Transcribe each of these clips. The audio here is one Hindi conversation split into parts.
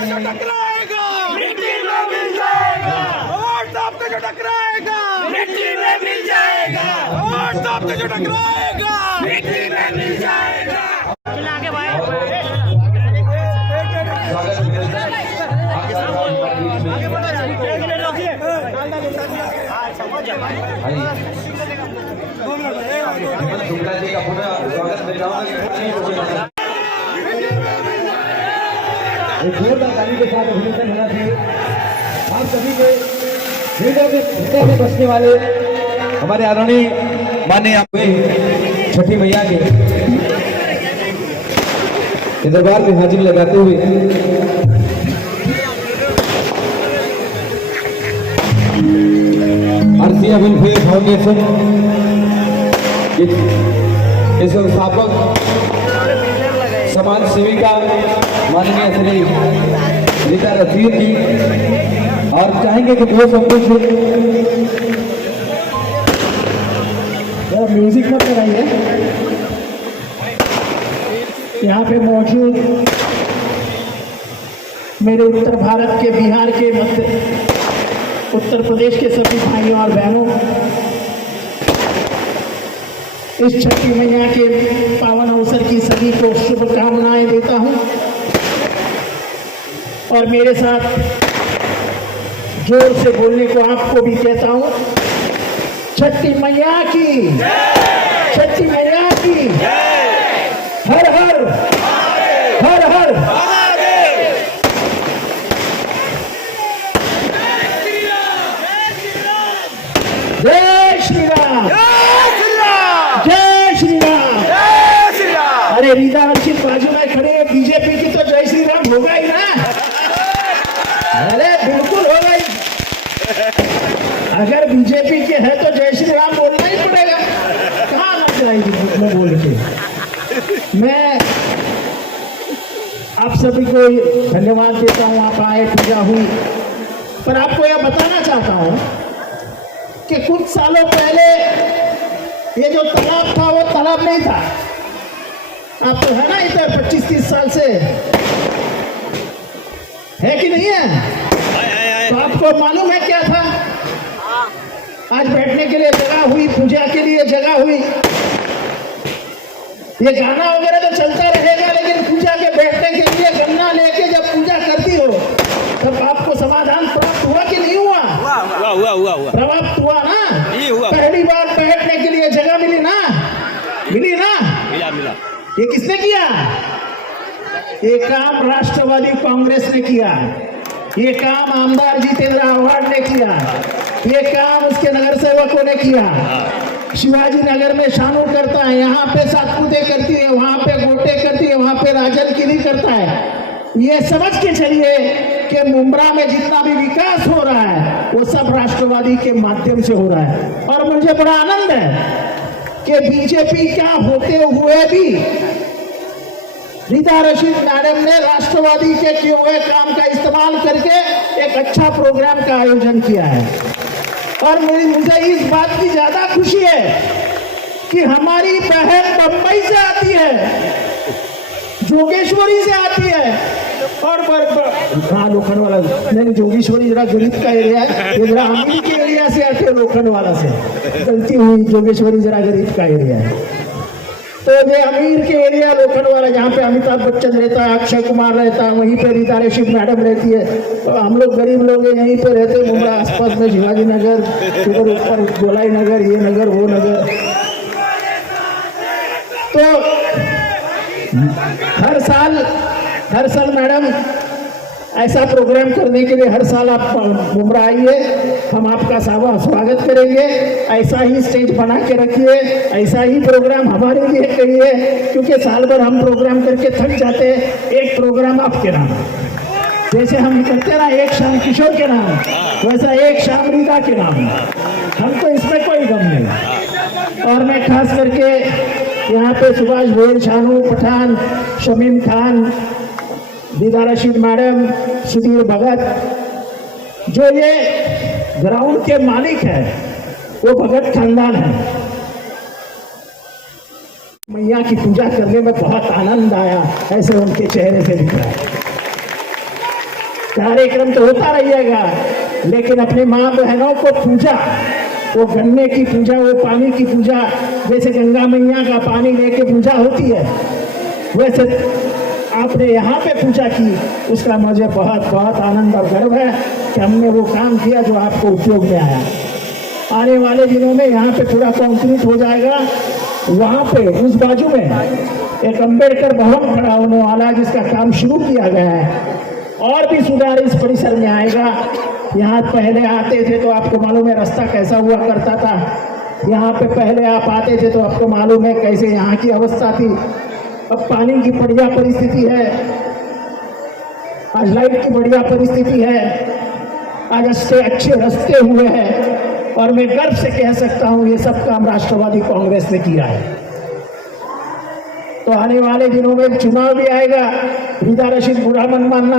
टकराएगा मिट्टी में मिल जाएगा, और दाबते जो टकराएगा मिट्टी में मिल जाएगा, और दाबते जो टकराएगा मिट्टी में मिल जाएगा। चला आगे भाई, जी का पूरा स्वागत मैं चाहूंगा एक जोरदार ताली के साथ अभिनंदन होना चाहिए आप सभी के हृदय में बसने वाले हमारे आदरणीय माननीय छठी मैया के दरबार में हाजिरी लगाते हुए आरसीए वेलफेयर फाउंडेशन इस संस्थापक समाज सेविका माननीय श्री रीता रशीद जी और चाहेंगे कि दो शब्दों से म्यूजिक मत कराइए। यहाँ पे मौजूद मेरे उत्तर भारत के, बिहार के, उत्तर प्रदेश के सभी भाइयों और बहनों, इस छठी मैया के पावन अवसर की सभी को शुभकामनाएं देता हूं और मेरे साथ जोर से बोलने को आपको भी कहता हूं, छठी मैया की, छठी मैया की, हर हर हर हर जय श्री राम, जय श्री राम। अरे रीता रशीद बाजू में खड़े हैं, बीजेपी की तो जय श्री राम होगा ही ना। अरे बिल्कुल होगा ही, अगर बीजेपी के है तो जय श्री राम बोलना ही पड़ेगा, कहाँ लग जाएगी में बोल के। मैं आप सभी को धन्यवाद देता हूँ, आप आए, पूजा हुई, पर आपको यह बताना चाहता हूँ कि कुछ सालों पहले ये जो तालाब था वो तालाब नहीं था। आप तो है ना इधर 25-30 साल से, है कि नहीं है? तो आपको मालूम है क्या था? आज बैठने के लिए जगह हुई, पूजा के लिए जगह हुई, ये गाना वगैरह तो चलता रहेगा, लेकिन पूजा के बैठने के लिए गन्ना लेके जब पूजा करती हो तब आपको समाधान प्राप्त हुआ कि नहीं हुआ? हुआ प्राप्त हुआ ना? हुआ। पहली बार बैठने के लिए जगह मिली ना? मिली ना? मिला। ये किसने किया? ये काम राष्ट्रवादी कांग्रेस ने किया, ये काम आमदार जितेंद्र आव्हाड ने किया, ये काम उसके नगर सेवकों ने किया। शिवाजी नगर में शानू करता है, यहाँ पे सातपुते करती है, वहां पे गोटे करती है, वहां पे राजनगिरी करता है। ये समझ के चलिए कि मुंब्रा में जितना भी विकास हो रहा है वो सब राष्ट्रवादी के माध्यम से हो रहा है। और मुझे बड़ा आनंद है कि बीजेपी क्या होते हुए भी रीता रशीद मैडम ने राष्ट्रवादी के किए हुए काम का इस्तेमाल करके एक अच्छा प्रोग्राम का आयोजन किया है। और मुझे इस बात की ज्यादा खुशी है कि हमारी बहन बंबई से आती है, जोगेश्वरी से आती है, और हाँ लोखंड वाला नहीं, जोगेश्वरी जरा गरीब का एरिया है, ये जरा अमीर के एरिया से आते हैं, लोखंड वाला से गलती हुई, जोगेश्वरी जरा गरीब का एरिया है। तो ये अमीर के एरिया लोखंड वाला, जहाँ पे अमिताभ बच्चन रहता है, अक्षय कुमार रहता है, वहीं पे रीता रशीद मैडम रहती है। तो हम लोग गरीब लोग यहीं पे रहते हैं, मुंब्रा आसपास में, शिवाजी नगर, इधर ऊपर गोलाई नगर, ये नगर, वो नगर। तो हर साल मैडम ऐसा प्रोग्राम करने के लिए हर साल आप मुंब्रा आइए, हम आपका स्वागत करेंगे। ऐसा ही स्टेज बना के रखिए, ऐसा ही प्रोग्राम हमारे लिए करिए, क्योंकि साल भर हम प्रोग्राम करके थक जाते हैं। एक प्रोग्राम आपके नाम, जैसे हम करते ना एक शाम किशोर के नाम, वैसा एक शाम रीता के नाम, हमको इसमें कोई गम नहीं। और मैं खास करके यहाँ पे सुभाष भेल, शानू पठान, शमीम खान, रीता रशीद मैडम, सुधीर भगत, जो ये ग्राउंड के मालिक है वो भगत खानदान है। मैया की पूजा करने में बहुत आनंद आया, ऐसे उनके चेहरे से दिख रहा है। कार्यक्रम तो होता रहिएगा, लेकिन अपने माँ बहनों को पूजा, वो गन्ने की पूजा, वो पानी की पूजा, जैसे गंगा मैया का पानी लेके पूजा होती है, वैसे आपने यहाँ पे पूजा की। उसका मुझे बहुत बहुत आनंद और गर्व है कि हमने वो काम किया जो आपको उपयोग में आया। आने वाले दिनों में यहाँ पे पूरा कंक्रीट हो जाएगा। वहाँ पे उस बाजू में एक अम्बेडकर भवन खड़ा होने वाला है, जिसका काम शुरू किया गया है। और भी सुधार इस परिसर में आएगा। यहाँ पहले आते थे तो आपको मालूम है रास्ता कैसा हुआ करता था। यहाँ पे पहले आप आते थे तो आपको मालूम है कैसे यहाँ की अवस्था थी। अब पानी की बढ़िया परिस्थिति है, आज लाइट की बढ़िया परिस्थिति है, आज अच्छे रास्ते हुए हैं। और मैं गर्व से कह सकता हूँ ये सब काम राष्ट्रवादी कांग्रेस ने किया है। तो आने वाले दिनों में चुनाव भी आएगा। रीदा रशीद बुरा मन मानना,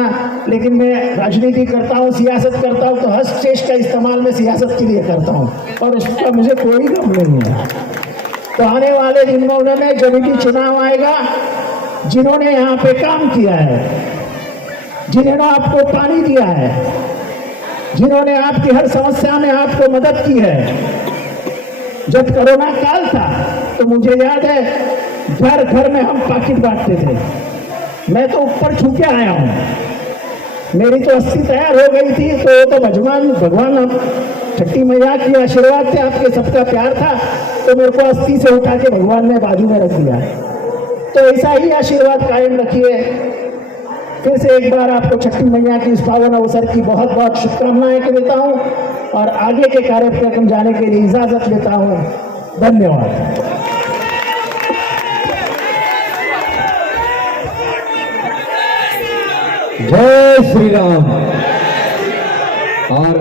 लेकिन मैं राजनीति करता हूँ, सियासत करता हूँ, तो हस्तक्षेप का इस्तेमाल मैं सियासत के लिए करता हूँ और उसका मुझे कोई गम नहीं है। तो आने वाले दिनों में जब भी चुनाव आएगा, जिन्होंने यहाँ पे काम किया है, जिन्होंने आपको पानी दिया है, जिन्होंने आपकी हर समस्या में आपको मदद की है। जब कोरोना काल था तो मुझे याद है घर घर में हम पाकिट बांटते थे। मैं तो ऊपर छू के आया हूँ। मेरी तो अस्थि तैयार हो गई थी, तो भगवान छठी मैया की आशीर्वाद थे, आपके सबका प्यार था, तो मेरे को अस्थि से उठा के भगवान ने बाजू में रख दिया। तो ऐसा ही आशीर्वाद कायम रखिए। फिर से एक बार आपको छठी मैया की इस पावन अवसर की बहुत बहुत शुभकामनाएं देता हूँ और आगे के कार्यक्रम जाने के लिए इजाजत लेता हूँ। धन्यवाद। जय श्री राम। और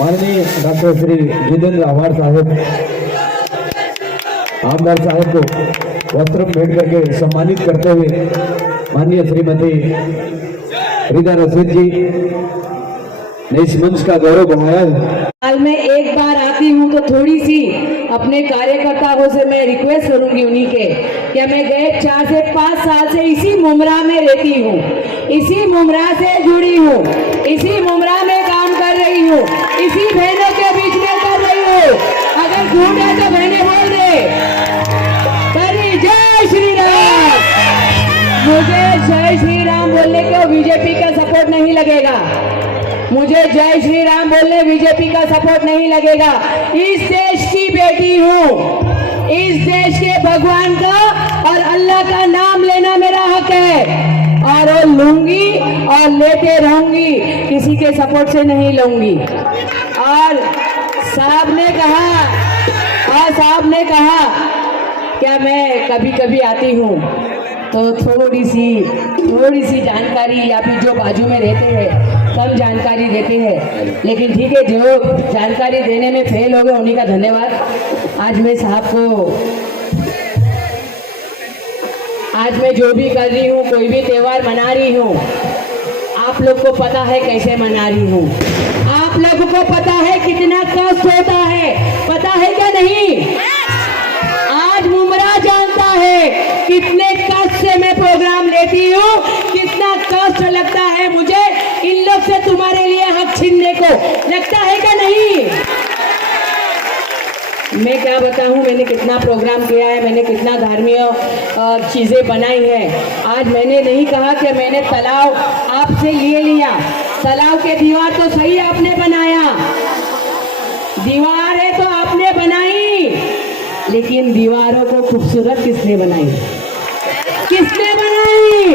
माननीय डॉक्टर श्री जितेंद्र आभार साहब, आमदार साहब को वस्त्र भेंट करके सम्मानित करते हुए माननीय श्रीमती रीदा रशीद जी ने इस मंच का गौरव बढ़ाया है। साल में एक बार आती हूँ तो थोड़ी सी अपने कार्यकर्ताओं से मैं रिक्वेस्ट करूंगी उन्हीं के, क्या मैं गए 4 से 5 साल से इसी मुमरा में रहती हूँ, इसी मुमरा से जुड़ी हूँ, इसी मुमरा में काम कर रही हूँ, इसी बहनों के बीच में कर रही हूँ। अगर झूठ है तो बहनें बोल दे करी जय श्री राम। मुझे जय श्री राम बोलने को बीजेपी का सपोर्ट नहीं लगेगा, मुझे जय श्री राम बोलने बीजेपी का सपोर्ट नहीं लगेगा। इस देश की बेटी हूँ, इस देश के भगवान का और अल्लाह का नाम लेना मेरा हक है और वो लूंगी और लेते रहूंगी, किसी के सपोर्ट से नहीं लूंगी। और साहब ने कहा क्या मैं कभी कभी आती हूँ तो थोड़ी सी जानकारी, या फिर जो बाजू में रहते हैं कम जानकारी देते हैं, लेकिन ठीक है, जो जानकारी देने में फेल हो गए उन्हीं का धन्यवाद। आज मैं जो भी कर रही हूँ, कोई भी त्योहार मना रही हूँ, आप लोग को पता है कैसे मना रही हूँ, आप लोगों को पता है कितना कष्ट होता है, पता है क्या नहीं? आज मुमरा जानता है कितने कष्ट से मैं प्रोग्राम लेती हूँ, कितना कष्ट लगता है मुझे इन लोग से तुम्हारे लिए हक छीनने को, लगता है क्या नहीं? मैं क्या बताऊं, मैंने कितना प्रोग्राम किया है, मैंने कितना धार्मिक चीजें बनाई हैं। आज मैंने नहीं कहा कि मैंने तालाब आपसे ले लिया, तालाब के दीवार तो सही आपने बनाया, दीवार है तो आपने बनाई, लेकिन दीवारों को खूबसूरत किसने बनाई? किसने बनाई?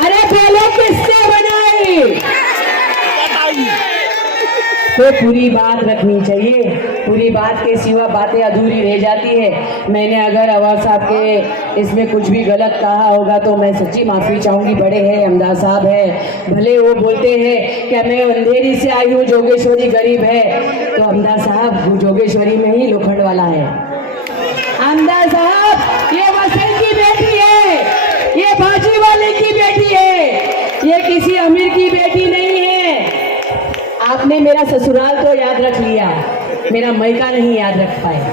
अरे बोलो किसने बनाई? तो पूरी बात रखनी चाहिए, पूरी बात के सिवा बातें अधूरी रह जाती है। मैंने अगर आवाज साहब के इसमें कुछ भी गलत कहा होगा तो मैं सच्ची माफ़ी चाहूँगी। बड़े हैं, अमदार साहब है, भले वो बोलते हैं कि मैं अंधेरी से आई हूँ, जोगेश्वरी गरीब है, तो अमदार साहब जोगेश्वरी में ही लोखंड वाला है। अमदार साहब ये वसई की बेटी है, ये भाजी वाले की बेटी है, ये किसी अमीर की बेटी नहीं है। आपने मेरा ससुराल तो याद रख लिया, मेरा मैका नहीं याद रख पाए,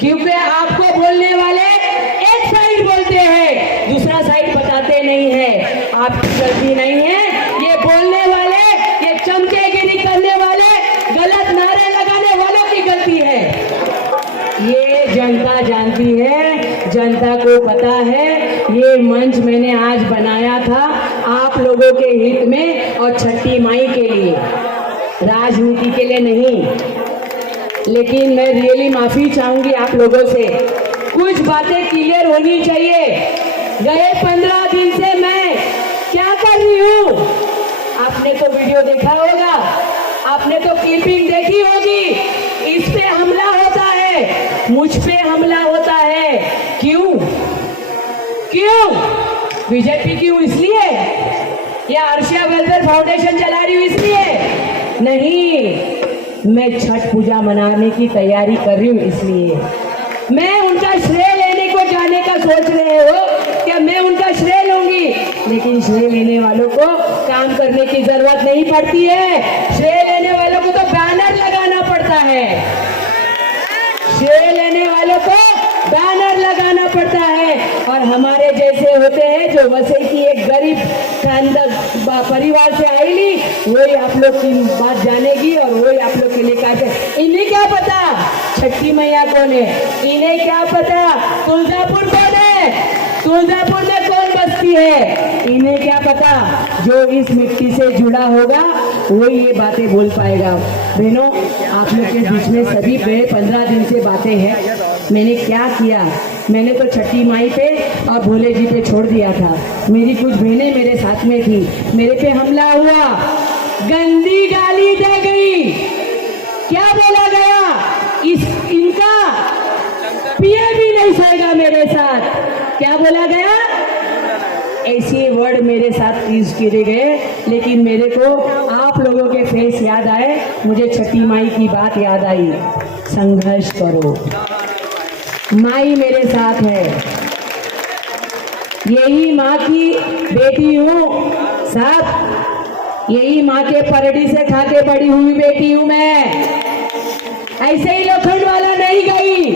क्योंकि आपको बोलने वाले एक साइड बोलते हैं, दूसरा साइड बताते बातें नहीं है, आपकी गलती नहीं है। ये बोलने वाले, ये चमचेगिरी करने वाले, गलत नारे लगाने वालों की गलती है। ये जनता जानती है, जनता को पता है। ये मंच मैंने आज बनाया था आप लोगों के हित में और छठी माई के लिए, राजनीति के लिए नहीं। लेकिन मैं रियली माफी चाहूंगी आप लोगों से, कुछ बातें क्लियर होनी चाहिए। गए 15 दिन से मैं क्या कर रही हूँ, आपने तो वीडियो देखा होगा, आपने तो क्लिपिंग देखी होगी। इस पे हमला होता है, मुझ पे हमला होता है। क्यों क्यों? बीजेपी क्यों? इसलिए? या अर्शिया वेलफेयर फाउंडेशन चला रही हूँ इसलिए? नहीं, मैं छठ पूजा मनाने की तैयारी कर रही हूँ इसलिए। मैं उनका श्रेय लेने को जाने का सोच रहे हो क्या? मैं उनका श्रेय लूंगी, लेकिन श्रेय लेने वालों को काम करने की जरूरत नहीं पड़ती है। श्रेय लेने वालों को तो बैनर लगाना पड़ता है। श्रेय लेने वालों को बैनर लगाना पड़ता है। और हमारे जैसे होते हैं जो वसई की एक गरीब परिवार से आईली, वही आप लोग की बात जानेगी और वही आप लोग के लिए कहते। इन्हें क्या पता छठी मैया कौन है? इन्हें क्या पता तुलजापुर कौन है? तुलजापुर में कौन बसती है? इन्हें क्या पता? जो इस मिट्टी से जुड़ा होगा वही ये बातें बोल पाएगा। बहनों, आप लोग के बीच में सभी पे 15 दिन से बातें हैं। मैंने क्या किया? मैंने तो छठी माई पे और भोले जी पे छोड़ दिया था। मेरी कुछ बहनें मेरे साथ में थी, मेरे पे हमला हुआ, गंदी गाली दे गई। क्या बोला गया? इनका पीए भी नहीं सोएगा मेरे साथ। क्या बोला गया? ऐसे वर्ड मेरे साथ यूज किए गए। लेकिन मेरे को आप लोगों के फेस याद आए, मुझे छठी माई की बात याद आई। संघर्ष करो, माई मेरे साथ है। यही माँ की बेटी हूँ साहब, यही माँ के परडी से खा के बड़ी हुई बेटी हूँ मैं। ऐसे ही लोखंड वाला नहीं गई,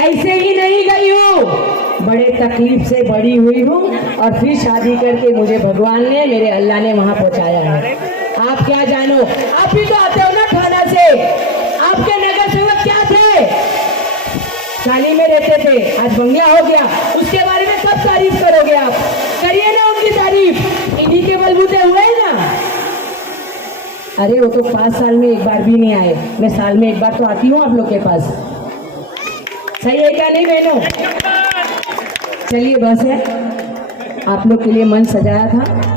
ऐसे ही नहीं गई हूँ। बड़े तकलीफ से बड़ी हुई हूँ और फिर शादी करके मुझे भगवान ने, मेरे अल्लाह ने वहां पहुंचाया है। आप क्या जानो? आप भी तो आते हो ना थाना से। आपके नगर सेवक क्या थे? चाली में रहते थे, आज बंगला हो गया। उसके बारे में सब तारीफ करोगे आप, करिए ना उनकी तारीफ। इन्हीं के बलबूते हुए ना। अरे वो तो 5 साल में एक बार भी नहीं आए, मैं साल में एक बार तो आती हूँ आप लोग के पास। सही है क्या नहीं बहनों? चलिए बस है, आप लोग के लिए मन सजाया था।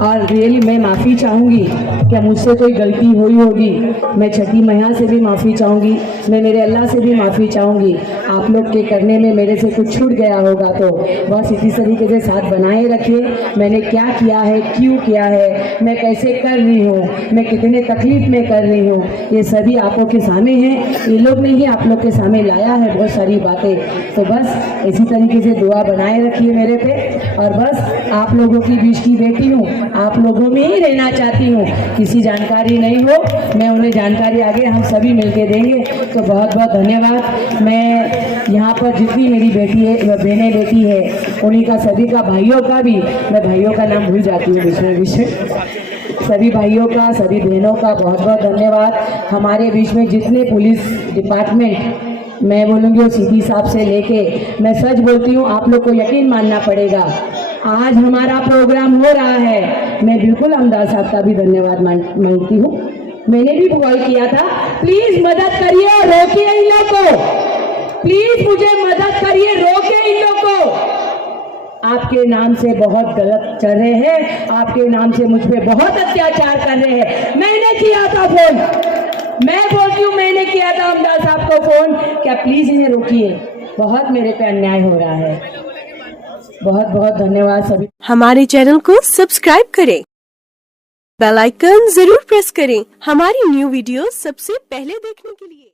और रियली मैं माफ़ी चाहूँगी क्या मुझसे कोई गलती हुई होगी। मैं छठी मैया से भी माफ़ी चाहूँगी, मैं मेरे अल्लाह से भी माफ़ी चाहूँगी। आप लोग के करने में मेरे से कुछ छूट गया होगा तो बस इसी तरीके से साथ बनाए रखिए। मैंने क्या किया है, क्यों किया है, मैं कैसे कर रही हूँ, मैं कितने तकलीफ में कर रही हूँ, ये सभी आपको के सामने हैं। ये लोग ने ही आप लोग के सामने लाया है बहुत सारी बातें। तो बस इसी तरीके से दुआ बनाए रखिए मेरे पे। और बस आप लोगों की बीच की बेटी हूँ, आप लोगों में ही रहना चाहती हूँ। किसी जानकारी नहीं हो, मैं उन्हें जानकारी आगे हम सभी मिलके देंगे। तो बहुत बहुत धन्यवाद। मैं यहाँ पर जितनी मेरी बेटी है, बहनें बेटी है, उन्हीं का सभी का, भाइयों का भी, मैं भाइयों का नाम भूल जाती हूँ बीच में। सभी भाइयों का, सभी बहनों का बहुत बहुत धन्यवाद। हमारे बीच में जितने पुलिस डिपार्टमेंट, मैं बोलूँगी वो सीपी साहब से लेके, मैं सच बोलती हूँ, आप लोग को यकीन मानना पड़ेगा। आज हमारा प्रोग्राम हो रहा है, मैं बिल्कुल अमदार साहब का भी धन्यवाद मांगती हूँ। मैंने भी कॉल किया था, प्लीज मदद करिए और रोकिए इन लोग को, प्लीज मुझे मदद करिए, रोकिए इन लोग को। आपके नाम से बहुत गलत चल रहे हैं, आपके नाम से मुझ पे बहुत अत्याचार कर रहे हैं। मैंने किया था फोन, मैं बोलती हूँ मैंने किया था अमदार साहब को फोन, क्या प्लीज इन्हें रोकिए, बहुत मेरे पे अन्याय हो रहा है। बहुत बहुत धन्यवाद सभी। हमारे चैनल को सब्सक्राइब करें, बेल आइकन जरूर प्रेस करें हमारी न्यू वीडियो सबसे पहले देखने के लिए।